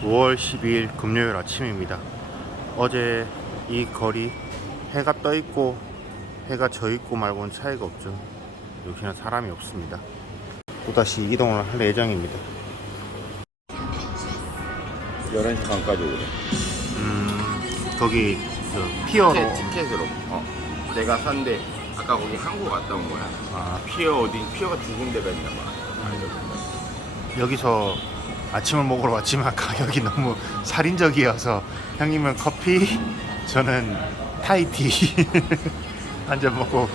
5월 12일 금요일 아침입니다. 어제 이 거리 해가 떠 있고 해가 져 있고 말고는 차이가 없죠. 여기는 사람이 없습니다. 또다시 이동을 할 예정입니다. 11시 반까지 오래. 거기 저 피어로 티켓으로. 내가 산데 아까 거기 한국 갔다 온 거야. 피어가 두 군데가 있나 봐. 여기서 아침을 먹으러 왔지만 가격이 너무 살인적이어서 형님은 커피, 저는 타이티 한 잔 먹고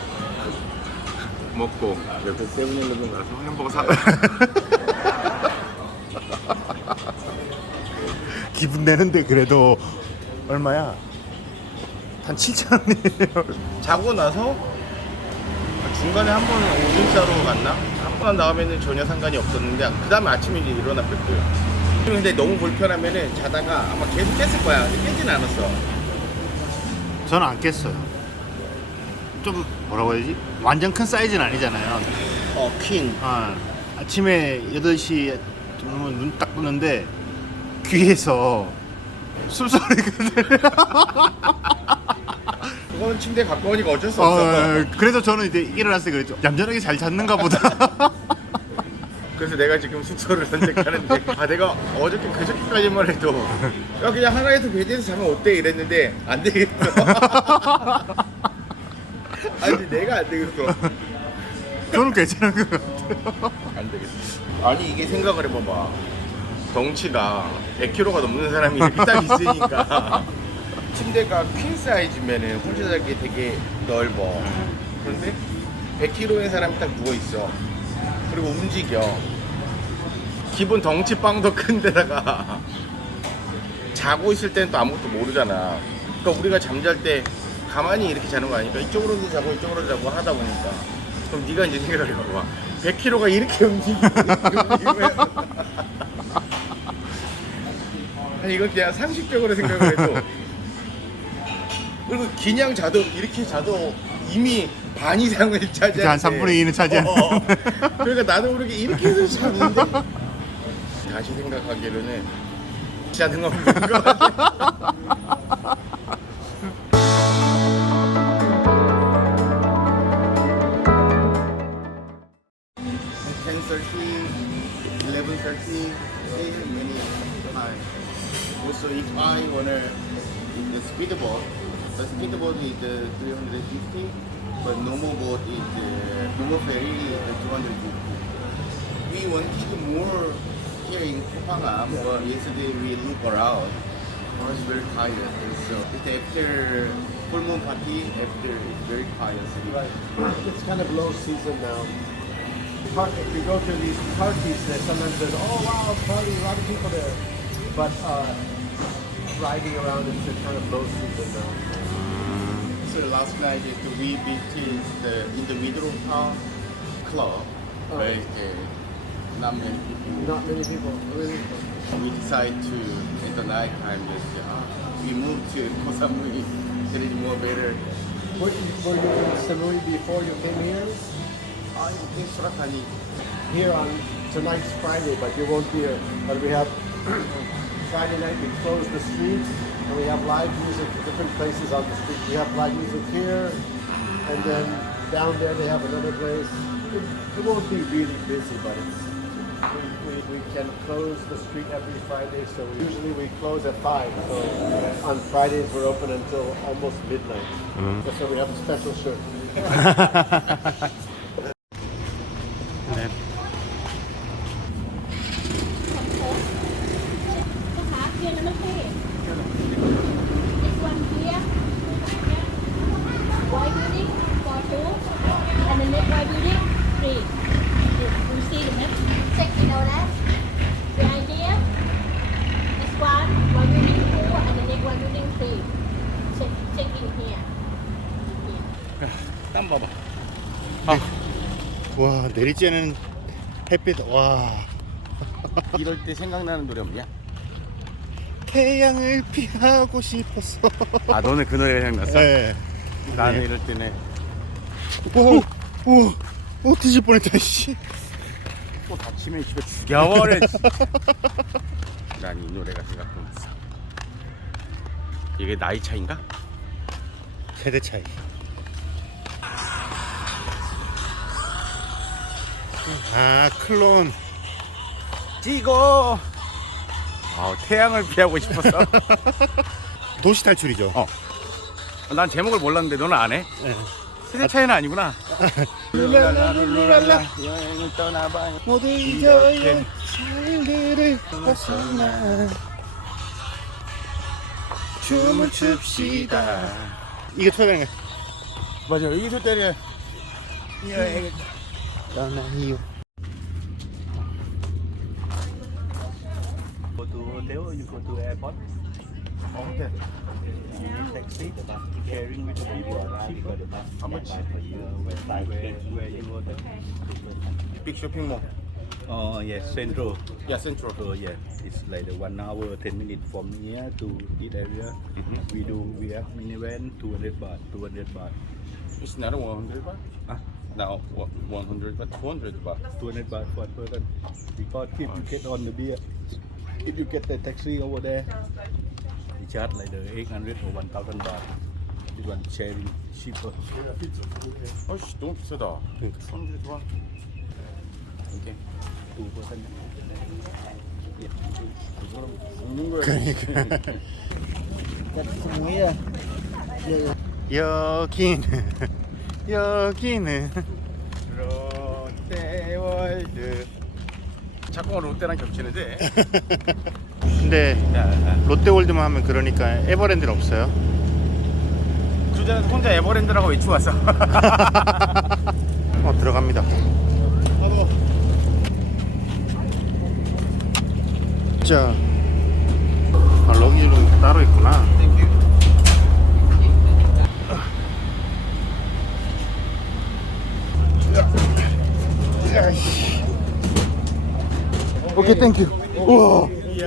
옆에 세븐일레븐 가서 햄버거 사. 기분 내는데 그래도 얼마야? 한 7,000원이에요. 자고 나서 중간에 한 번은 오줌 싸러 갔나? 한 번 나오면은 전혀 상관이 없었는데 그 다음에 아침에 이제 일어났거든. 근데 너무 불편하면은 자다가 아마 계속 깼을 거야. 근데 깨진 않았어. 저는 안 깼어요. 좀 뭐라고 해야지? 완전 큰 사이즈는 아니잖아요. 퀸. 아침에 8시 눈 딱 뜨는데 귀에서 숨소리가 들려. 그거는 침대에 가까우니까 어쩔 수 없어. 그래서 저는 이제 일어났을 때 그랬죠. 얌전하게 잘 잤는가 보다. 그래서 내가 지금 숙소를 선택하는데 내가 어저께 그저께까지만 해도 야 그냥 하나에서 베드에서 자면 어때 이랬는데 안 되겠어. 아니 내가 안 되겠어. 저는 괜찮은 것 같아요. 안 되겠어. 아니 이게 생각을 해봐봐. 덩치가 100kg가 넘는 사람이 이렇게 딱 있으니까 침대가 퀸 사이즈면은 혼자 자기 되게 넓어. 그런데 100kg의 사람이 딱 누워있어. 그리고 움직여. 기본 덩치 빵도 큰 데다가 자고 있을 때는 또 아무것도 모르잖아. 그러니까 우리가 잠잘 때 가만히 이렇게 자는 거 아니까 이쪽으로도 자고 이쪽으로도 자고 하다 보니까 그럼 네가 이제 생각해봐봐. 100kg가 이렇게 움직이면 아니 이건 그냥 상식적으로 생각을 해도 그리고 그냥 자도 이렇게 자도 이미 반 이상을 차지하는데 한 3분의 2는 차지하는. 그러니까 나도 모르게 이렇게 해서 자는데 다시 생각하기로는 자는 건 없는 것 같아. Also, if I wanna the speedboat, the speedboat is 350, but normal boat is normal ferry is 250. We wanted more here in Kupangam, but yesterday we look around. I was very tired, so it's after full moon party, after it's very tired. Right. It's kind of low season now. If you go to these parties, sometimes there's, oh wow, party, a lot of people there. But riding around, it's kind of low season now. So last night we visited in the middle of town club, but not many people. Not many people, really. We decided to, in the night time, we moved to Koh Samui. It is more better. Were you in Samui before you came here? I think Suratani. Here on tonight's Friday, but you won't be here. But we have Friday night. We close the street, and we have live music at different places on the street. We have live music here, and then down there they have another place. It won't be really busy, but we can close the street every Friday. So usually we close at 5. So on Fridays we're open until almost midnight. So we have a special shirt. 네. 땀 봐봐. 와, 내리쬐는 햇빛. 와, 이럴 때 생각나는 노래 없냐? 태양을 피하고 싶었어. 아 너는 그 노래 생각났어? 네. 나는 이럴 때는 오, 뒤질 뻔했다, 씨. 또 다치면 집에 죽여버려. 난 이 노래가 생각나고 있어. 이게 나이 차인가? 세대 차이. 아, 클론. 찍어. 태양을 피하고 싶었어. 도시 탈출이죠. 난 제목을 몰랐는데 너는 안 해? 네. 세대 차이는 아니구나. 룰랄라 여행을 떠나봐요. 모두 잊어요 차일들을 벗어나 춤을 춥시다. 이게 초등학생 맞아, 여기서 때려. 여행을 떠나요. Go to hotel or you go to airport? 호텔. You need taxi, sharing with the people. Cheaper. How much? Where you go there? 빅 쇼핑몰. Oh yes, Central. 야, 센트럴. So yeah, it's like the 1 hour 10 minutes from here to this area. We have minivan 200 baht. 200 baht. It's not a 100 baht? Ah, No, 100 baht, 200 baht. 200 baht for person. Because if you get on the beer, if you get the taxi over there, you charge like the 800 or 1,000 baht. This one sharing cheaper. 아씨, 너무 비싸다. 그러니까. 200 baht. 오케이. 2%. 이 사람 먹는 거야. 여기는 롯데월드. 자꾸 롯데랑 겹치는데. 근데 롯데월드만 하면 그러니까 에버랜드는 없어요. 그 전에 혼자 에버랜드라고 외치왔어. 들어갑니다. 자, 러기지룸 따로 있구나. 오케이, 땡큐. 우와,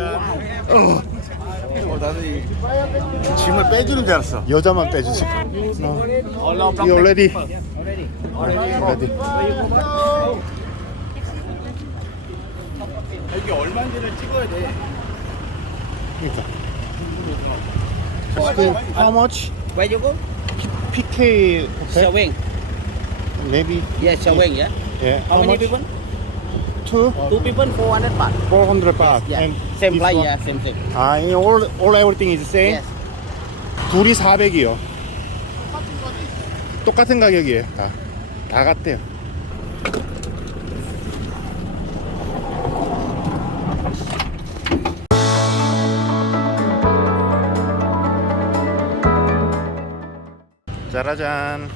나는 짐을 빼주는 줄 알았어. 여자만 빼주세요. You already? Already. 여기 얼마인지를 찍어야 돼. 그러니까. How much? Where you go? PK hotel? Shaweng. Maybe. Yeah, Shaweng, yeah. Yeah. How many much? people? Two. 2 people, 400 baht. 400 baht. Yeah. And Same this price, one? yeah, same. 아, all everything is the same? Yes. 둘이 400이요. 똑같은 가격이에요. 다 같대요. 짜라잔.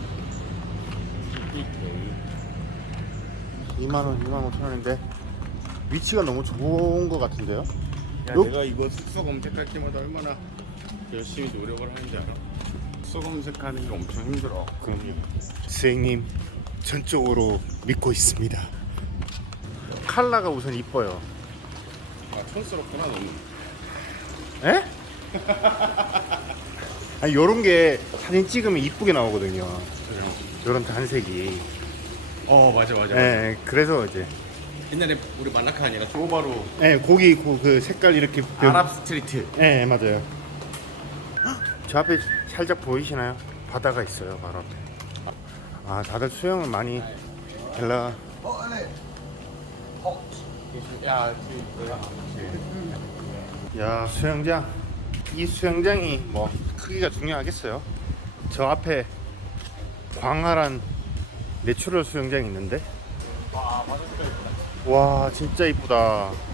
25,000원인데 위치가 너무 좋은 것 같은데요? 야, 요- 내가 이거 숙소 검색할 때마다 얼마나 열심히 노력을 하는지 알아? 숙소 검색하는 게 엄청 힘들어. 그럼요. 선생님 전적으로 믿고 있습니다. 컬러가 우선 이뻐요. 촌스럽구나 너무. 에? 아니, 요런 게 사진 찍으면 이쁘게 나오거든요. 요런 단색이. 맞아. 예, 그래서 이제 옛날에 우리 만라카 아니라 조바로 고기 그 색깔 이렇게 아랍 스트리트. 네, 맞아요. 저 앞에 살짝 보이시나요? 바다가 있어요, 바로 앞에. 아, 다들 수영을 많이 헬라. 야, 수영장. 이 수영장이 뭐 크기가 중요하겠어요. 저 앞에 광활한 내추럴 수영장이 있는데. 와, 진짜 이쁘다.